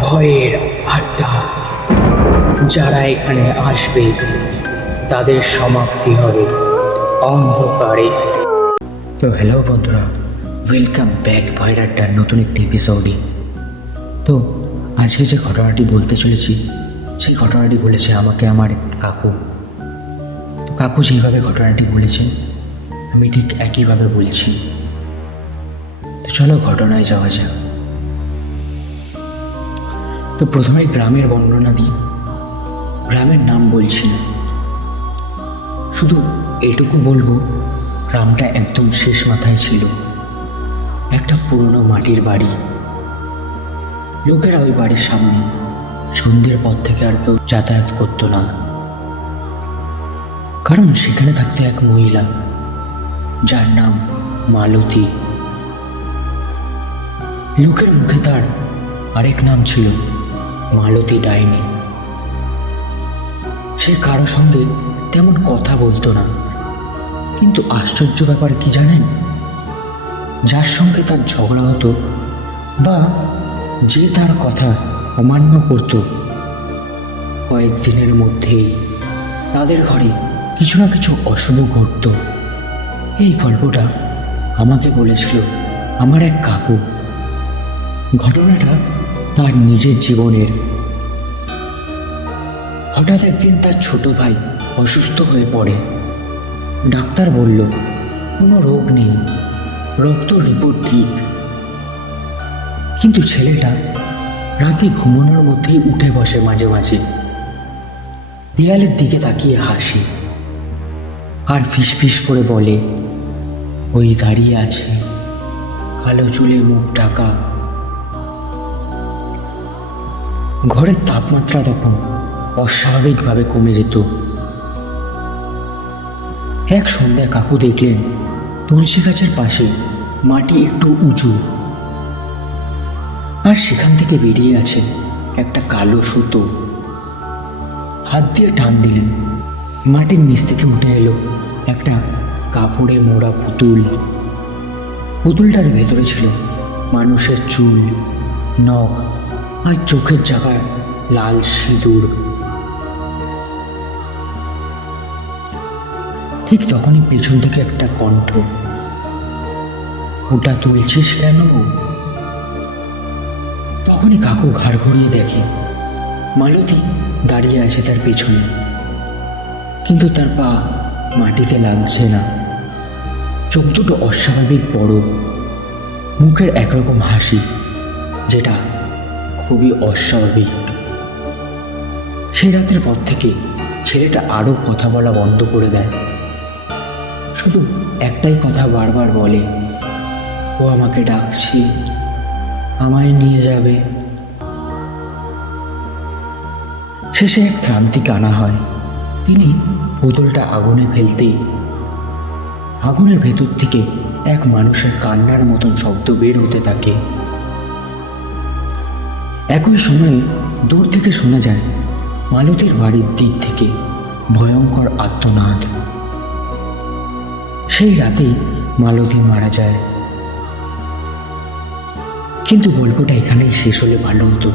ভয়ের আড্ডা। যারা এখানে আসবে তাদের সমাপ্তি হবে অন্ধকারে। তো হ্যালো বন্ধুরা, ওয়েলকাম ব্যাক ভয়ের আড্ডার নতুন একটি এপিসোডে। তো আজকে যে ঘটনাটি বলতে চলেছি সেই ঘটনাটি বলেছে আমাকে আমার কাকু। তো কাকু যেভাবে ঘটনাটি বলেছেন আমি ঠিক একইভাবে বলছি। তো চলো ঘটনায় যাওয়া যাক। তো প্রথমে গ্রামের বর্ণনা দিই। গ্রামের নাম বলছি না, শুধু এইটুকু বলবো গ্রামটা একদম শেষ মাথায় ছিল। একটা পুরনো মাটির বাড়ি। লোকেরা ওই বাড়ির সামনে সন্ধ্যের পর থেকে আর কেউ যাতায়াত করতো না, কারণ সেখানে থাকতো এক মহিলা যার নাম মালতী। লোকের মুখে তার আরেক নাম ছিল মালতী ডাইনি। সে কারো সঙ্গে তেমন কথা বলতো না, কিন্তু আশ্চর্য ব্যাপার কি জানেন? যার সঙ্গে তার ঝগড়া হতো বা যে তার কথা অমান্য করত, কয়েকদিনের মধ্যেই তাদের ঘরে কিছু না কিছু অশুভ ঘটত। এই গল্পটা আমাকে বলেছিল আমার এক কাকু। ঘটনাটা তার নিজের জীবনের। হঠাৎ একদিন তার ছোট ভাই অসুস্থ হয়ে পড়ে। ডাক্তার বলল কোনো রোগ নেই, রক্ত রিপোর্ট ঠিক। কিন্তু ছেলেটা রাতে ঘুমানোর মধ্যেই উঠে বসে, মাঝে মাঝে দেয়ালের দিকে তাকিয়ে হাসি আর ফিসফিস করে বলে, ওই দাঁড়িয়ে আছে, কালো চুলে মুখ ঢাকা। ঘরের তাপমাত্রা তখন অস্বাভাবিকভাবে কমে যেত। এক সন্ধ্যায় কাকু দেখলেন তুলসী গাছের পাশে মাটি একটু উঁচু, আর সেখান থেকে বেরিয়ে আছে একটা কালো সুতো। হাত দিয়ে টান দিলেন, মাটির নিচ থেকে উঠে এলো একটা কাপড়ে মোড়া পুতুল। পুতুলটার ভেতরে ছিল মানুষের চুল, নখ আর চোখের জায়গায় লাল সিঁদুর। ঠিক তখনই পেছন থেকে একটা কণ্ঠ, ওটা তুলছিস কেন? তখনই কাকু ঘাড় ঘুরিয়ে দেখে মালতী দাঁড়িয়ে আছে তার পেছনে, কিন্তু তার পা মাটিতে লাগছে না। চোখ দুটো অস্বাভাবিক বড়, মুখের একরকম হাসি যেটা খুবই অস্বাভাবিক। সেই রাতের পর থেকে ছেলেটা আরও কথা বলা বন্ধ করে দেয়। শুধু একটাই কথা বারবার বলে, ও আমাকে ডাকছে, আমায় নিয়ে যাবে। শেষে এক ত্রান্তিক আনা হয়। তিনি পুতুলটা আগুনে ফেলতেই আগুনের ভেতর থেকে এক মানুষের কান্নার মতন শব্দ বের হতে থাকে। একই সময়ে দূর থেকে শোনা যায় মালতীর বাড়ির দিক থেকে ভয়ঙ্কর আর্তনাদ। সেই রাতেই মালতী মারা যায়। কিন্তু গল্পটা এখানেই শেষ হলে ভালো হতো।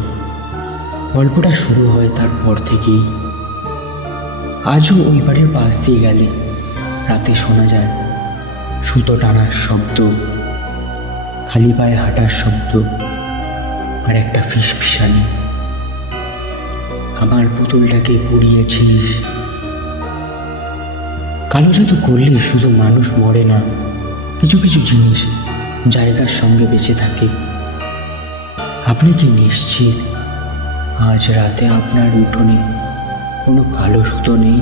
গল্পটা শুরু হয় তারপর থেকেই। আজও ওই বাড়ির পাশ দিয়ে গেলে রাতে শোনা যায় সুতো টানার শব্দ, খালি পায়ে হাঁটার শব্দ আর একটা ফিসফিসানি, আমার পুতুলটাকে পুড়িয়েছিস। কালো জাদু করলে শুধু মানুষ মরে না, কিছু কিছু জিনিস জায়গার সঙ্গে বেঁচে থাকে। আপনি কি নিশ্চিত আজ রাতে আপনার উঠোনে কোনো কালো সুতো নেই?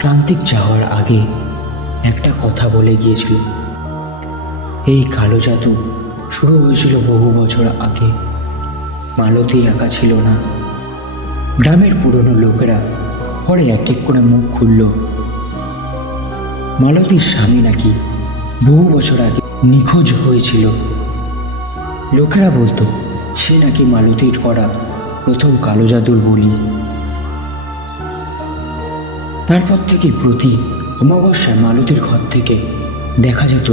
প্রান্তিক যাওয়ার আগে একটা কথা বলে গিয়েছিল, এই কালো জাদু শুরু হয়েছিল বহু বছর আগে। মালতী একা ছিল না, গ্রামের পুরনো লোকেরা পরে এক এক করে মুখ খুলল। মালতীর স্বামী নাকি বহু বছর আগে নিখোঁজ হয়েছিল। লোকেরা বলতো সে নাকি মালতীর করা প্রথম কালো জাদুর বলি। তারপর থেকে প্রতি অমাবস্যায় মালতীর ঘর থেকে দেখা যেত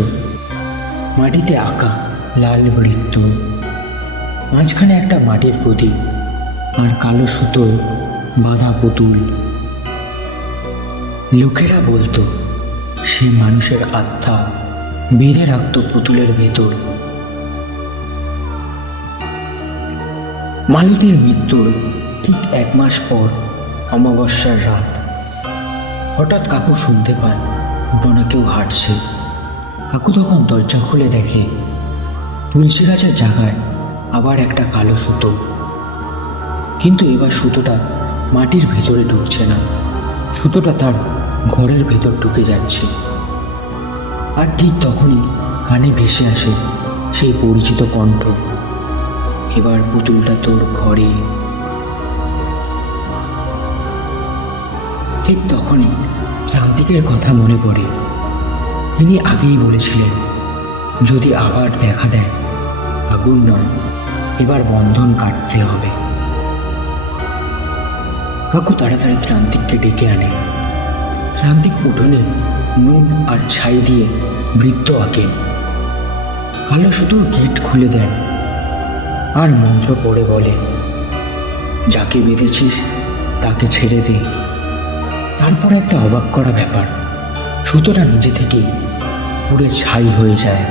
মাটিতে আঁকা লাল বৃত্ত, মাঝখানে একটা মাটির প্রদীপ আর কালো সুতোয় বাঁধা পুতুল। লোকেরা বলতো সে মানুষের আত্মা বেঁধে রাখত পুতুলের ভেতর। মালতীর মৃত্যুর ঠিক 1 মাস পর অমাবস্যার রাত হঠাৎ কাকু শুনতে পান উঠোনে কেউ হাঁটছে। কাকু তখন দরজা খুলে দেখে তুলসী গাছের জায়গায় আবার একটা কালো সুতো, কিন্তু এবার সুতোটা মাটির ভেতরে ঢুকছে না, সুতোটা তার ঘরের ভেতর ঢুকে যাচ্ছে। আর ঠিক তখনই কানে ভেসে আসে সেই পরিচিত কণ্ঠ, এবার পুতুলটা তোর ঘরে। ঠিক তখনই ক্রান্তিকের কথা মনে পড়ে। তিনি আগেই বলেছিলেন যদি আবার দেখা দেয় আগুন নয়, এবার বন্ধন কাটতে হবে। কাকু তাড়াতাড়ি ক্রান্তিককে ডেকে আনে। ক্রান্তিক উঠোনে নুন আর ছাই দিয়ে বৃত্ত আঁকেন, কালো সুতোর গিট খুলে দেন আর মন্ত্র পড়ে বলে, যাকে বেঁধেছিস তাকে ছেড়ে দে। তারপর একটা অবাক করা ব্যাপার, সুতোটা নিজে থেকেই পুড়ে ছাই হয়ে যায়।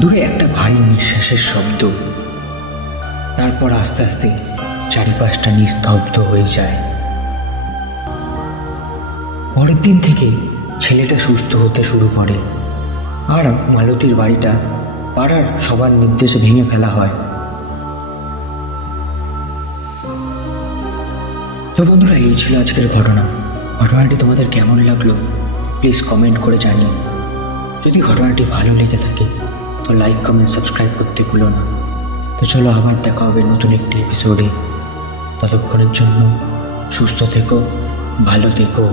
দূরে একটা ভারী নিঃশ্বাসের শব্দ, তারপর আস্তে আস্তে চারিপাশটা নিস্তব্ধ হয়ে যায়। পরের দিন থেকে ছেলেটা সুস্থ হতে শুরু করে আর মালতীর বাড়িটা পাড়ার সবার নির্দেশে ভেঙে ফেলা হয়। তো বন্ধুরা, এই ছিল আজকের ঘটনাটি তোমাদের কেমন লাগলো প্লিজ কমেন্ট করে জানিও। যদি ঘটনাটি ভালো লেগে থাকে তো লাইক, কমেন্ট, সাবস্ক্রাইব করতে ভুলো না। তো চলো আবার দেখা হবে নতুন একটি এপিসোডে। ততক্ষণের জন্য সুস্থ থেকো, ভালো থেকো।